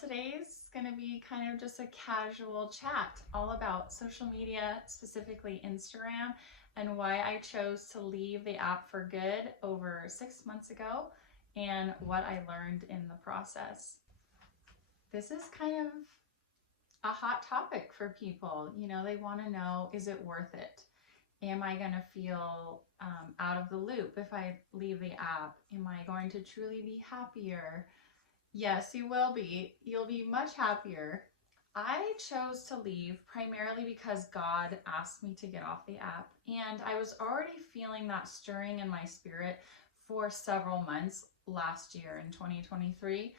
today's going to be kind of just a casual chat all about social media, specifically Instagram, and why I chose to leave the app for good over 6 months ago and what I learned in the process. This is kind of a hot topic for people. You know, they want to know, is it worth it? Am I going to feel out of the loop if I leave the app? Am I going to truly be happier? Yes, you will be. You'll be much happier. I chose to leave primarily because God asked me to get off the app, and I was already feeling that stirring in my spirit for several months last year in 2023.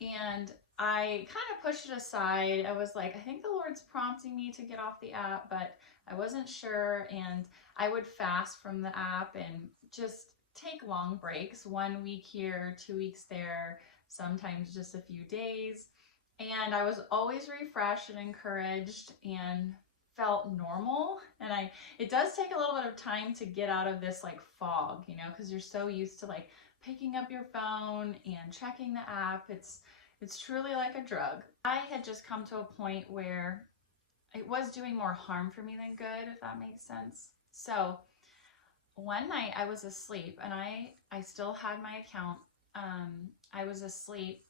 And I kind of pushed it aside. I was like, I think the Lord's prompting me to get off the app, but I wasn't sure. And I would fast from the app and just take long breaks, 1 week here, 2 weeks there, sometimes just a few days. And I was always refreshed and encouraged and felt normal. And it does take a little bit of time to get out of this like fog, you know, because you're so used to like picking up your phone and checking the app. It's truly like a drug. I had just come to a point where it was doing more harm for me than good, if that makes sense. So one night I was asleep and I still had my account. I was asleep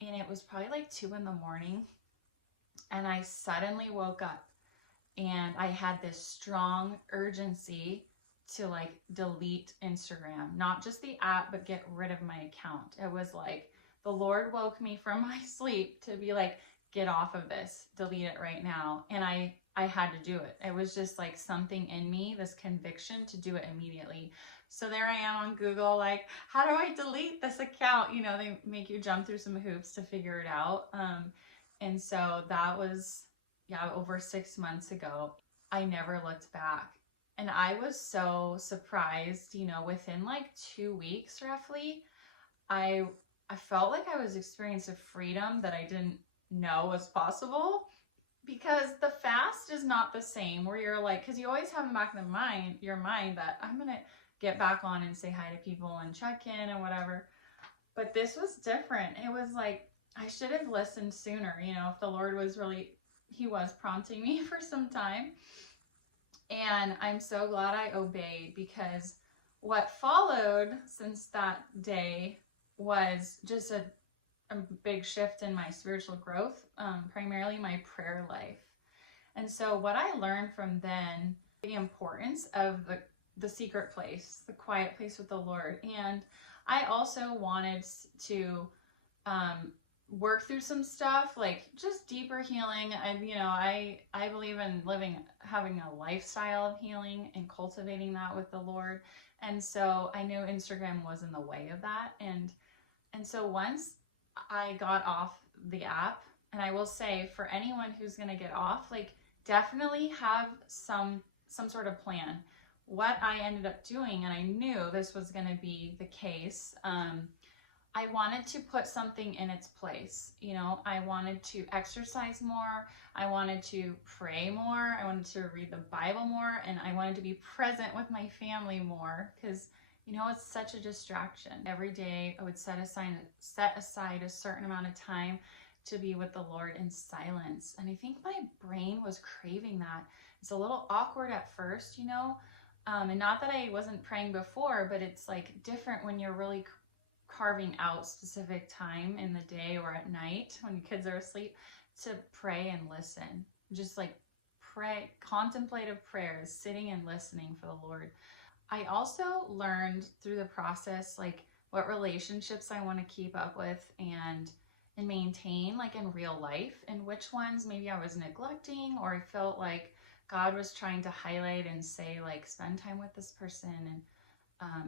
and it was probably like 2 a.m. and I suddenly woke up and I had this strong urgency to like delete Instagram, not just the app, but get rid of my account. It was like the Lord woke me from my sleep to be like, get off of this, delete it right now. And I had to do it. It was just like something in me, this conviction to do it immediately. So there I am on Google, like, how do I delete this account? You know, they make you jump through some hoops to figure it out. And so that was, over 6 months ago. I never looked back. And I was so surprised, you know, within like 2 weeks roughly, I felt like I was experiencing a freedom that I didn't know was possible, because the fast is not the same where you're like, because you always have in the back of your mind that I'm going to get back on and say hi to people and check in and whatever. But this was different. It was like, I should have listened sooner, you know, if the Lord was really, he was prompting me for some time. And I'm so glad I obeyed, because what followed since that day was just a big shift in my spiritual growth, primarily my prayer life. And so what I learned from then, the importance of the secret place, the quiet place with the Lord. And I also wanted to work through some stuff, like just deeper healing. I believe in having a lifestyle of healing and cultivating that with the Lord. And so I knew Instagram was in the way of that. And so once I got off the app, and I will say for anyone who's going to get off, like definitely have some sort of plan. What I ended up doing, and I knew this was going to be the case, I wanted to put something in its place. You know, I wanted to exercise more. I wanted to pray more. I wanted to read the Bible more, and I wanted to be present with my family more, because you know, it's such a distraction. Every day I would set aside a certain amount of time to be with the Lord in silence. And I think my brain was craving that. It's a little awkward at first, you know, and not that I wasn't praying before, but it's like different when you're really carving out specific time in the day or at night when your kids are asleep to pray and listen. Just like pray, contemplative prayers, sitting and listening for the Lord. I also learned through the process, like what relationships I want to keep up with and maintain, like in real life, and which ones maybe I was neglecting, or I felt like God was trying to highlight and say, like, spend time with this person and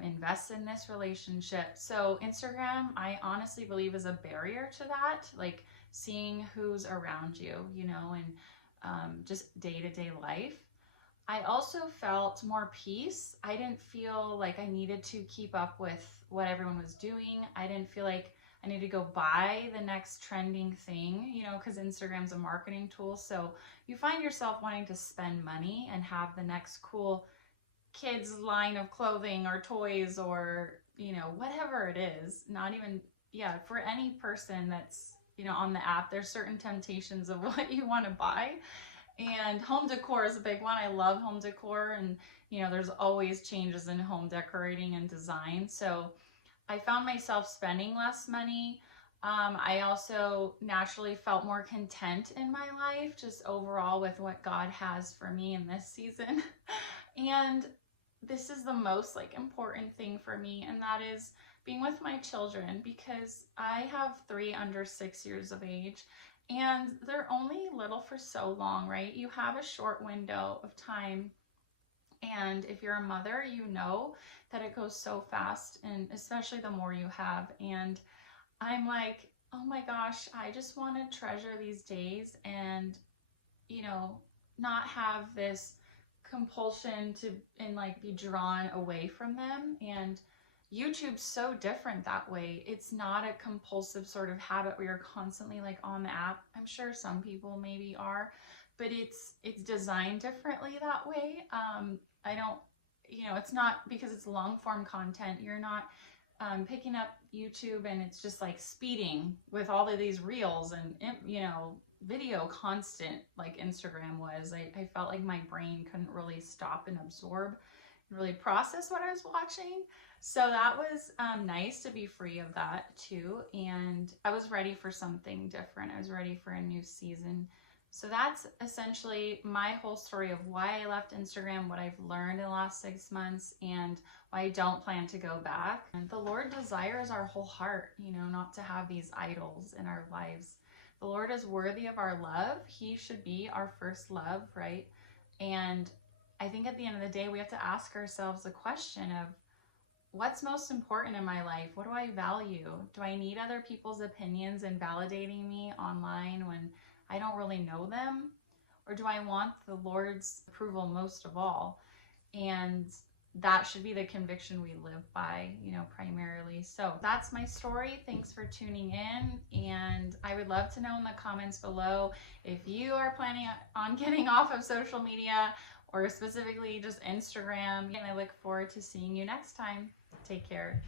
invest in this relationship. So Instagram, I honestly believe, is a barrier to that, like seeing who's around you, you know, and just day-to-day life. I also felt more peace. I didn't feel like I needed to keep up with what everyone was doing. I didn't feel like I needed to go buy the next trending thing, you know, because Instagram's a marketing tool. So you find yourself wanting to spend money and have the next cool kids line of clothing or toys or, you know, whatever it is. Not even, for any person that's on the app, there's certain temptations of what you want to buy. And home decor is a big one. I love home decor, and there's always changes in home decorating and design. So I found myself spending less money. I also naturally felt more content in my life, just overall with what God has for me in this season. And this is the most important thing for me, and that is being with my children, because I have 3 under 6 years of age, and they're only little for so long, right? You have a short window of time. And if you're a mother, you know that it goes so fast, and especially the more you have. And I'm like, oh my gosh, I just want to treasure these days and, not have this compulsion to be drawn away from them. And YouTube's so different that way. It's not a compulsive sort of habit where you're constantly on the app. I'm sure some people maybe are, but it's designed differently that way. I don't, it's not because it's long form content. You're not picking up YouTube and it's just speeding with all of these reels and, video constant like Instagram was. I felt like my brain couldn't really stop and absorb and really process what I was watching. So that was nice to be free of that too. And I was ready for something different. I was ready for a new season. So that's essentially my whole story of why I left Instagram, what I've learned in the last 6 months, and why I don't plan to go back. And the Lord desires our whole heart, not to have these idols in our lives. The Lord is worthy of our love. He should be our first love, right? And I think at the end of the day, we have to ask ourselves the question of, what's most important in my life? What do I value? Do I need other people's opinions and validating me online when I don't really know them? Or do I want the Lord's approval most of all? And that should be the conviction we live by, primarily. So that's my story. Thanks for tuning in. And I would love to know in the comments below if you are planning on getting off of social media, or specifically just Instagram. And I look forward to seeing you next time. Take care.